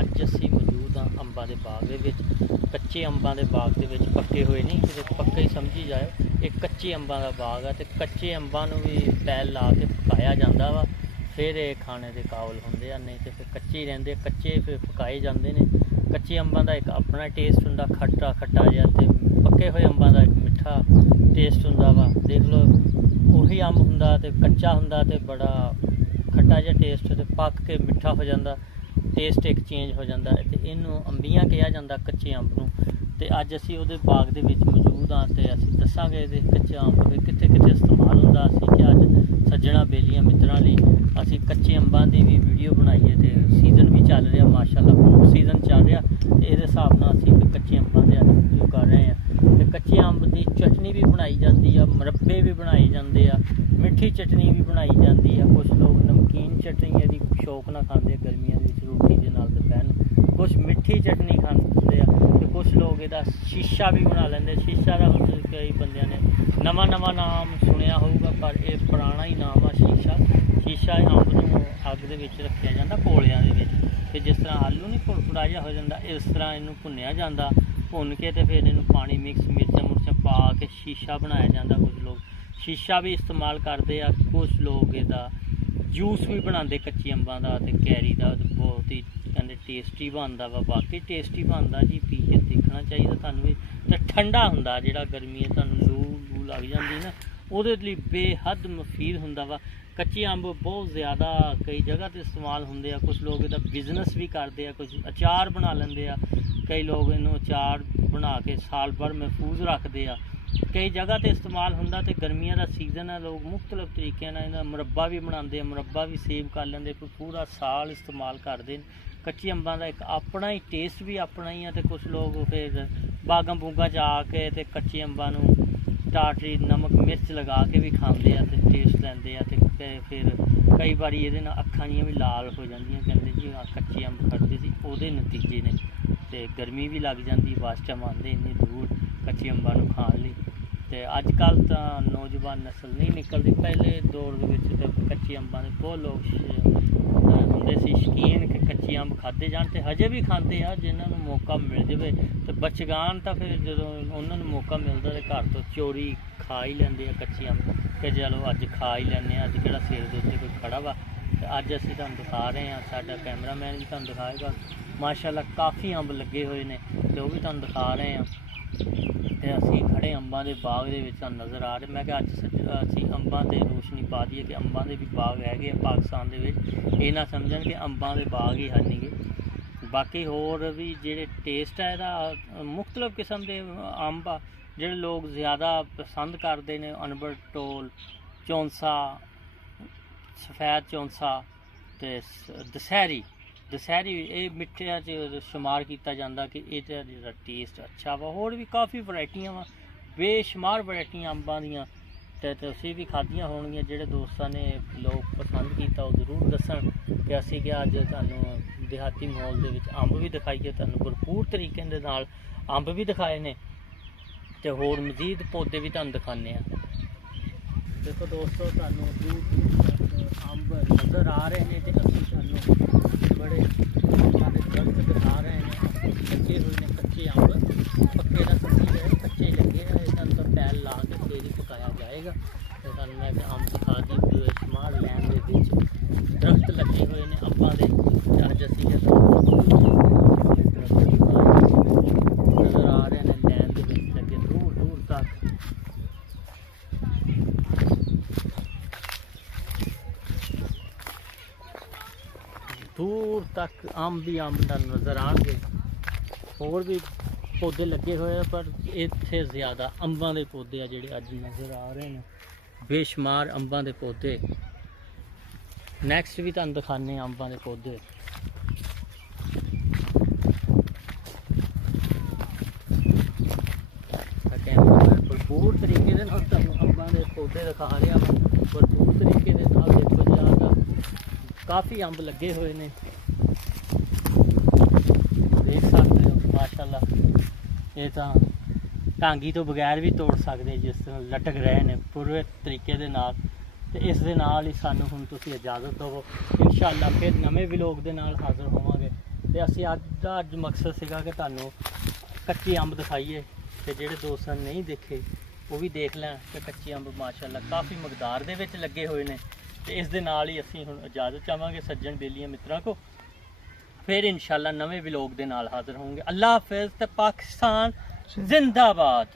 ਅੱਜ ਅਸੀਂ ਮੌਜੂਦ ਹਾਂ ਅੰਬਾਂ ਦੇ ਬਾਗ ਦੇ ਵਿੱਚ। ਕੱਚੇ ਅੰਬਾਂ ਦੇ ਬਾਗ ਦੇ ਵਿੱਚ, ਪੱਕੇ ਹੋਏ ਨਹੀਂ, ਕਿਤੇ ਪੱਕੇ ਹੀ ਸਮਝੀ ਜਾਇਓ। ਇਹ ਕੱਚੇ ਅੰਬਾਂ ਦਾ ਬਾਗ ਆ, ਅਤੇ ਕੱਚੇ ਅੰਬਾਂ ਨੂੰ ਵੀ ਪੈਲ ਲਾ ਕੇ ਪਕਾਇਆ ਜਾਂਦਾ ਵਾ, ਫਿਰ ਇਹ ਖਾਣੇ ਦੇ ਕਾਬਲ ਹੁੰਦੇ ਆ। ਨਹੀਂ ਤਾਂ ਫਿਰ ਕੱਚੇ ਹੀ ਰਹਿੰਦੇ, ਕੱਚੇ ਫਿਰ ਪਕਾਏ ਜਾਂਦੇ ਨੇ। ਕੱਚੇ ਅੰਬਾਂ ਦਾ ਇੱਕ ਆਪਣਾ ਟੇਸਟ ਹੁੰਦਾ, ਖੱਟਾ ਖੱਟਾ ਜਿਹਾ, ਅਤੇ ਪੱਕੇ ਹੋਏ ਅੰਬਾਂ ਦਾ ਇੱਕ ਮਿੱਠਾ ਟੇਸਟ ਹੁੰਦਾ ਵਾ। ਦੇਖ ਲਓ, ਉਹੀ ਅੰਬ ਹੁੰਦਾ ਅਤੇ ਕੱਚਾ ਹੁੰਦਾ ਅਤੇ ਬੜਾ ਖੱਟਾ ਜਿਹਾ ਟੇਸਟ, ਅਤੇ ਪੱਕ ਕੇ ਮਿੱਠਾ ਹੋ ਜਾਂਦਾ, ਟੇਸਟ ਇੱਕ ਚੇਂਜ ਹੋ ਜਾਂਦਾ। ਅਤੇ ਇਹਨੂੰ ਅੰਬੀਆਂ ਕਿਹਾ ਜਾਂਦਾ ਕੱਚੇ ਅੰਬ ਨੂੰ। ਅਤੇ ਅੱਜ ਅਸੀਂ ਉਹਦੇ ਬਾਗ ਦੇ ਵਿੱਚ ਮੌਜੂਦ ਹਾਂ, ਅਤੇ ਅਸੀਂ ਦੱਸਾਂਗੇ ਇਹਦੇ ਕੱਚੇ ਅੰਬ ਦੇ ਕਿੱਥੇ ਕਿੱਥੇ ਇਸਤੇਮਾਲ ਹੁੰਦਾ। ਅਸੀਂ ਕਿ ਅੱਜ ਸੱਜਣਾ ਬੇਲੀਆਂ ਮਿੱਤਰਾਂ ਲਈ ਅਸੀਂ ਕੱਚੇ ਅੰਬਾਂ ਦੀ ਵੀ ਵੀਡੀਓ ਬਣਾਈ ਹੈ, ਅਤੇ ਸੀਜ਼ਨ ਵੀ ਚੱਲ ਰਿਹਾ, ਮਾਸ਼ਾਅੱਲਾ ਫਰੂਟ ਸੀਜ਼ਨ ਚੱਲ ਰਿਹਾ, ਅਤੇ ਇਹਦੇ ਹਿਸਾਬ ਨਾਲ ਅਸੀਂ ਫਿਰ ਕੱਚੇ ਅੰਬਾਂ ਦੇ ਅੱਜ ਵੀਡੀਓ ਕਰ ਰਹੇ ਹਾਂ। ਅਤੇ ਕੱਚੇ ਅੰਬ ਦੀ ਚਟਨੀ ਵੀ ਬਣਾਈ ਜਾਂਦੀ ਆ, ਮੁਰੱਬੇ ਵੀ ਬਣਾਏ ਜਾਂਦੇ ਆ, ਮਿੱਠੀ ਚਟਨੀ ਵੀ ਬਣਾਈ ਜਾਂਦੀ ਆ। ਕੁਛ ਲੋਕ ਨਮਕੀਨ ਚਟਨੀ ਇਹਦੀ ਸ਼ੌਕ ਨਾਲ ਖਾਂਦੇ ਆ ਗਰਮੀਆਂ ਦੇ ਵਿੱਚ ਰੋਟੀ ਦੇ ਨਾਲ ਦੁਪਹਿਰ ਨੂੰ, ਕੁਛ ਮਿੱਠੀ ਚਟਨੀ ਖਾਂਦੇ ਆ, ਅਤੇ ਕੁਛ ਲੋਕ ਇਹਦਾ ਸ਼ੀਸ਼ਾ ਵੀ ਬਣਾ ਲੈਂਦੇ। ਸ਼ੀਸ਼ਾ ਦਾ ਹੁਣ ਕਈ ਬੰਦਿਆਂ ਨੇ ਨਵਾਂ ਨਾਮ ਸੁਣਿਆ ਹੋਊਗਾ, ਪਰ ਇਹ ਪੁਰਾਣਾ ਹੀ ਨਾਮ ਆ ਸ਼ੀਸ਼ਾ। ਸ਼ੀਸ਼ਾ ਅੰਬ ਨੂੰ ਅੱਗ ਦੇ ਵਿੱਚ ਰੱਖਿਆ ਜਾਂਦਾ, ਕੋਲਿਆਂ ਦੇ ਵਿੱਚ, ਅਤੇ ਜਿਸ ਤਰ੍ਹਾਂ ਆਲੂ ਨਹੀਂ ਕੁਰਕੁਰਾ ਜਿਹਾ ਹੋ ਜਾਂਦਾ, ਇਸ ਤਰ੍ਹਾਂ ਇਹਨੂੰ ਭੁੰਨਿਆ ਜਾਂਦਾ। ਭੁੰਨ ਕੇ ਅਤੇ ਫਿਰ ਇਹਨੂੰ ਪਾਣੀ ਮਿਕਸ ਮਿਰਚਾਂ ਮੁਰਚਾਂ ਪਾ ਕੇ ਸ਼ੀਸ਼ਾ ਬਣਾਇਆ ਜਾਂਦਾ। ਕੁਝ ਲੋਕ ਸ਼ੀਸ਼ਾ ਵੀ ਇਸਤੇਮਾਲ ਕਰਦੇ ਆ, ਕੁਛ ਲੋਕ ਇਹਦਾ ਜੂਸ ਵੀ ਬਣਾਉਂਦੇ ਕੱਚੇ ਅੰਬਾਂ ਦਾ ਅਤੇ ਕੈਰੀ ਦਾ, ਬਹੁਤ ਹੀ ਕਹਿੰਦੇ ਟੇਸਟੀ ਬਣਦਾ ਵਾ। ਬਾਕੀ ਟੇਸਟੀ ਬਣਦਾ ਜੀ, ਪੀ ਕੇ ਦੇਖਣਾ ਚਾਹੀਦਾ ਤੁਹਾਨੂੰ ਵੀ। ਅਤੇ ਠੰਡਾ ਹੁੰਦਾ, ਜਿਹੜਾ ਗਰਮੀਆਂ ਤੁਹਾਨੂੰ ਲੂ ਲੱਗ ਜਾਂਦੀ ਨਾ, ਉਹਦੇ ਲਈ ਬੇਹੱਦ ਮੁਫੀਦ ਹੁੰਦਾ ਵਾ। ਕੱਚੇ ਅੰਬ ਬਹੁਤ ਜ਼ਿਆਦਾ ਕਈ ਜਗ੍ਹਾ 'ਤੇ ਇਸਤੇਮਾਲ ਹੁੰਦੇ ਆ। ਕੁਛ ਲੋਕ ਇਹਦਾ ਬਿਜ਼ਨਸ ਵੀ ਕਰਦੇ ਆ, ਕੁਝ ਅਚਾਰ ਬਣਾ ਲੈਂਦੇ ਆ, ਕਈ ਲੋਕ ਇਹਨੂੰ ਅਚਾਰ ਬਣਾ ਕੇ ਸਾਲ ਭਰ ਮਹਿਫੂਜ਼ ਰੱਖਦੇ ਆ। ਕਈ ਜਗ੍ਹਾ 'ਤੇ ਇਸਤੇਮਾਲ ਹੁੰਦਾ, ਅਤੇ ਗਰਮੀਆਂ ਦਾ ਸੀਜ਼ਨ ਹੈ, ਲੋਕ ਮੁਖਤਲਿਫ ਤਰੀਕਿਆਂ ਨਾਲ ਇਹਦਾ ਮੁਰੱਬਾ ਵੀ ਬਣਾਉਂਦੇ ਆ, ਮੁਰੱਬਾ ਵੀ ਸੇਵ ਕਰ ਲੈਂਦੇ, ਕੋਈ ਪੂਰਾ ਸਾਲ ਇਸਤੇਮਾਲ ਕਰਦੇ ਨੇ। ਕੱਚੇ ਅੰਬਾਂ ਦਾ ਇੱਕ ਆਪਣਾ ਹੀ ਟੇਸਟ ਵੀ ਆਪਣਾ ਹੀ ਆ। ਅਤੇ ਕੁਛ ਲੋਕ ਫਿਰ ਬਾਗਾਂ ਬੂਗਾਂ 'ਚ ਆ ਕੇ ਅਤੇ ਕੱਚੇ ਅੰਬਾਂ ਨੂੰ ਟਾਟਰੀ ਨਮਕ ਮਿਰਚ ਲਗਾ ਕੇ ਵੀ ਖਾਂਦੇ ਆ, ਅਤੇ ਟੇਸਟ ਲੈਂਦੇ ਆ। ਅਤੇ ਫਿਰ ਕਈ ਵਾਰੀ ਇਹਦੇ ਨਾਲ ਅੱਖਾਂ ਜੀਆਂ ਵੀ ਲਾਲ ਹੋ ਜਾਂਦੀਆਂ, ਕਹਿੰਦੇ ਜੀ ਕੱਚੇ ਅੰਬ ਖਾਦੇ ਸੀ, ਉਹਦੇ ਨਤੀਜੇ ਨੇ। ਅਤੇ ਗਰਮੀ ਵੀ ਲੱਗ ਜਾਂਦੀ, ਵਾਸਟਮ ਆਉਂਦੇ ਇੰਨੀ ਦੂਰ ਕੱਚੇ ਅੰਬਾਂ ਨੂੰ ਖਾਣ ਲਈ। ਅਤੇ ਅੱਜ ਕੱਲ੍ਹ ਤਾਂ ਨੌਜਵਾਨ ਨਸਲ ਨਹੀਂ ਨਿਕਲਦੀ। ਪਹਿਲੇ ਦੌਰ ਦੇ ਵਿੱਚ ਤਾਂ ਕੱਚੇ ਅੰਬਾਂ ਦੇ ਬਹੁਤ ਲੋਕ ਹੁੰਦੇ ਸੀ ਸ਼ੌਕੀਨ ਕਿ ਕੱਚੇ ਅੰਬ ਖਾਧੇ ਜਾਣ, ਅਤੇ ਹਜੇ ਵੀ ਖਾਂਦੇ ਆ। ਜਿਨ੍ਹਾਂ ਨੂੰ ਮੌਕਾ ਮਿਲ ਜਾਵੇ ਅਤੇ ਬਚਗਾਨ ਤਾਂ ਫਿਰ ਜਦੋਂ ਉਹਨਾਂ ਨੂੰ ਮੌਕਾ ਮਿਲਦਾ ਤਾਂ ਘਰ ਤੋਂ ਚੋਰੀ ਖਾ ਹੀ ਲੈਂਦੇ ਆ ਕੱਚੇ ਅੰਬ, ਕਿ ਚਲੋ ਅੱਜ ਖਾ ਹੀ ਲੈਂਦੇ ਹਾਂ, ਅੱਜ ਕਿਹੜਾ ਸਿਰ ਦੇ ਉੱਤੇ ਕੋਈ ਖੜਾ ਵਾ। ਅਤੇ ਅੱਜ ਅਸੀਂ ਤੁਹਾਨੂੰ ਦਿਖਾ ਰਹੇ ਹਾਂ, ਸਾਡਾ ਕੈਮਰਾਮੈਨ ਵੀ ਤੁਹਾਨੂੰ ਦਿਖਾਏਗਾ। ਮਾਸ਼ਾਅੱਲਾ ਕਾਫੀ ਅੰਬ ਲੱਗੇ ਹੋਏ ਨੇ, ਅਤੇ ਉਹ ਵੀ ਤੁਹਾਨੂੰ ਦਿਖਾ ਰਹੇ ਹਾਂ। ਅਤੇ ਅਸੀਂ ਖੜ੍ਹੇ ਅੰਬਾਂ ਦੇ ਬਾਗ ਦੇ ਵਿੱਚ ਤੁਹਾਨੂੰ ਨਜ਼ਰ ਆ ਰਹੇ। ਮੈਂ ਕਿਹਾ ਅੱਜ ਅਸੀਂ ਅੰਬਾਂ 'ਤੇ ਰੋਸ਼ਨੀ ਪਾ ਦਈਏ ਕਿ ਅੰਬਾਂ ਦੇ ਵੀ ਬਾਗ ਹੈਗੇ ਆ ਪਾਕਿਸਤਾਨ ਦੇ ਵਿੱਚ। ਇਹ ਨਾ ਸਮਝਣ ਕਿ ਅੰਬਾਂ ਦੇ ਬਾਗ ਹੀ ਹਨ ਨੀਗੇ, ਬਾਕੀ ਹੋਰ ਵੀ ਜਿਹੜੇ ਟੇਸਟ ਹੈ ਇਹਦਾ ਮੁਖਤਲਿਫ ਕਿਸਮ ਦੇ ਅੰਬ ਆ ਜਿਹੜੇ ਲੋਕ ਜ਼ਿਆਦਾ ਪਸੰਦ ਕਰਦੇ ਨੇ। ਅਨਬਰ ਟੋਲ, ਚੌਂਸਾ, ਸਫੈਦ ਚੌਂਸਾ ਅਤੇ ਦਸਹਿਰੀ ਇਹ ਮਿੱਠਿਆਂ 'ਚ ਸ਼ੁਮਾਰ ਕੀਤਾ ਜਾਂਦਾ ਕਿ ਇਹਦਾ ਜਿਹੜਾ ਟੇਸਟ ਅੱਛਾ ਵਾ। ਹੋਰ ਵੀ ਕਾਫੀ ਵਰਾਇਟੀਆਂ ਵਾ, ਬੇਸ਼ੁਮਾਰ ਵਰਾਇਟੀਆਂ ਅੰਬਾਂ ਦੀਆਂ, ਅਤੇ ਤੁਸੀਂ ਵੀ ਖਾਧੀਆਂ ਹੋਣਗੀਆਂ। ਜਿਹੜੇ ਦੋਸਤਾਂ ਨੇ ਲੋਕ ਪਸੰਦ ਕੀਤਾ ਉਹ ਜ਼ਰੂਰ ਦੱਸਣ ਕਿ ਅਸੀਂ ਕਿ ਅੱਜ ਤੁਹਾਨੂੰ ਦਿਹਾਤੀ ਮਾਹੌਲ ਦੇ ਵਿੱਚ ਅੰਬ ਵੀ ਦਿਖਾਈਏ, ਤੁਹਾਨੂੰ ਭਰਪੂਰ ਤਰੀਕੇ ਦੇ ਨਾਲ ਅੰਬ ਵੀ ਦਿਖਾਏ ਨੇ, ਅਤੇ ਹੋਰ ਮਜ਼ੀਦ ਪੌਦੇ ਵੀ ਤੁਹਾਨੂੰ ਦਿਖਾਉਂਦੇ ਆ। ਦੇਖੋ ਦੋਸਤੋ, ਤੁਹਾਨੂੰ ਦੂਰ ਤੱਕ ਅੰਬ ਨਜ਼ਰ ਆ ਰਹੇ ਨੇ, ਅਤੇ ਅਸੀਂ ਤੁਹਾਨੂੰ ਬੜੇ ਸਾਰੇ ਦਰਖਤ ਦਿਖਾ ਰਹੇ ਨੇ। ਲੱਗੇ ਹੋਏ ਨੇ ਕੱਚੇ ਅੰਬ, ਪੱਕੇ ਦਾ ਸਮਝੀ ਗਏ, ਕੱਚੇ ਲੱਗੇ ਆ। ਇਹਨਾਂ ਨੂੰ ਤਾਂ ਪੈਲ ਲਾ ਕੇ ਫੇਰ ਹੀ ਪਕਾਇਆ ਜਾਏਗਾ। ਅਤੇ ਤੁਹਾਨੂੰ ਮੈਂ ਕਿਹਾ ਅੰਬ ਦਿਖਾ ਦੀ, ਬੇਸ਼ੁਮਾਰ ਲੈਣ ਦੇ ਵਿੱਚ ਦਰਖਤ ਲੱਗੇ ਹੋਏ ਨੇ ਅੰਬਾਂ ਦੇ। ਅੱਜ ਅਸੀਂ ਦਰਖਤ ਨਜ਼ਰ ਆ ਰਹੇ ਨੇ ਲੈਣ ਦੇ ਵਿੱਚ ਲੱਗੇ ਦੂਰ ਦੂਰ ਤੱਕ। ਦੂਰ ਤੱਕ ਅੰਬ ਹੀ ਅੰਬ ਦਾ ਨਜ਼ਰ ਆਉਣਗੇ। ਹੋਰ ਵੀ ਪੌਦੇ ਲੱਗੇ ਹੋਏ ਆ, ਪਰ ਇੱਥੇ ਜ਼ਿਆਦਾ ਅੰਬਾਂ ਦੇ ਪੌਦੇ ਆ ਜਿਹੜੇ ਅੱਜ ਨਜ਼ਰ ਆ ਰਹੇ ਨੇ, ਬੇਸ਼ੁਮਾਰ ਅੰਬਾਂ ਦੇ ਪੌਦੇ। ਨੈਕਸਟ ਵੀ ਤੁਹਾਨੂੰ ਦਿਖਾਉਂਦੇ ਅੰਬਾਂ ਦੇ ਪੌਦੇ। ਭਰਪੂਰ ਤਰੀਕੇ ਦੇ ਨਾਲ ਤੁਹਾਨੂੰ ਅੰਬਾਂ ਦੇ ਪੌਦੇ ਦਿਖਾ ਰਿਹਾ ਵਾ, ਭਰਪੂਰ ਤਰੀਕੇ ਦੇ ਨਾਲ। ਦੇਖੋ ਜ਼ਿਆਦਾ ਕਾਫੀ ਅੰਬ ਲੱਗੇ ਹੋਏ ਨੇ, ਦੇਖ ਸਕਦੇ ਹੋ ਮਾਸ਼ਾਅੱਲਾ। ਇਹ ਤਾਂ ਟਾਂਗੀ ਤੋਂ ਬਗੈਰ ਵੀ ਤੋੜ ਸਕਦੇ, ਜਿਸ ਤਰ੍ਹਾਂ ਲਟਕ ਰਹੇ ਨੇ ਪੂਰੇ ਤਰੀਕੇ ਦੇ ਨਾਲ। ਅਤੇ ਇਸ ਦੇ ਨਾਲ ਹੀ ਸਾਨੂੰ ਹੁਣ ਤੁਸੀਂ ਇਜਾਜ਼ਤ ਦੇਵੋ, ਇਨਸ਼ਾਅੱਲਾ ਫਿਰ ਨਵੇਂ ਵਲੋਗ ਦੇ ਨਾਲ ਹਾਜ਼ਰ ਹੋਵਾਂਗੇ। ਤੇ ਅਸੀਂ ਅੱਜ ਮਕਸਦ ਸੀਗਾ ਕਿ ਤੁਹਾਨੂੰ ਕੱਚੇ ਅੰਬ ਦਿਖਾਈਏ ਤੇ ਜਿਹੜੇ ਦੋਸਤਾਂ ਨੇ ਨਹੀਂ ਦੇਖੇ ਉਹ ਵੀ ਦੇਖ ਲੈਣ ਕਿ ਕੱਚੇ ਅੰਬ ਮਾਸ਼ਾਅੱਲਾ ਕਾਫੀ ਮਕਦਾਰ ਦੇ ਵਿੱਚ ਲੱਗੇ ਹੋਏ ਨੇ। ਤੇ ਇਸ ਦੇ ਨਾਲ ਹੀ ਅਸੀਂ ਹੁਣ ਇਜਾਜ਼ਤ ਚਾਹਾਂਗੇ ਸੱਜਣ ਬੇਲੀਆਂ ਮਿੱਤਰਾਂ ਕੋ, ਫਿਰ ਇਨਸ਼ਾਅੱਲਾ ਨਵੇਂ ਵਲੋਗ ਦੇ ਨਾਲ ਹਾਜ਼ਰ ਹੋਵਾਂਗੇ। ਅੱਲਾ ਹਾਫਿਜ਼ ਤੇ ਪਾਕਿਸਤਾਨ ਜ਼ਿੰਦਾਬਾਦ।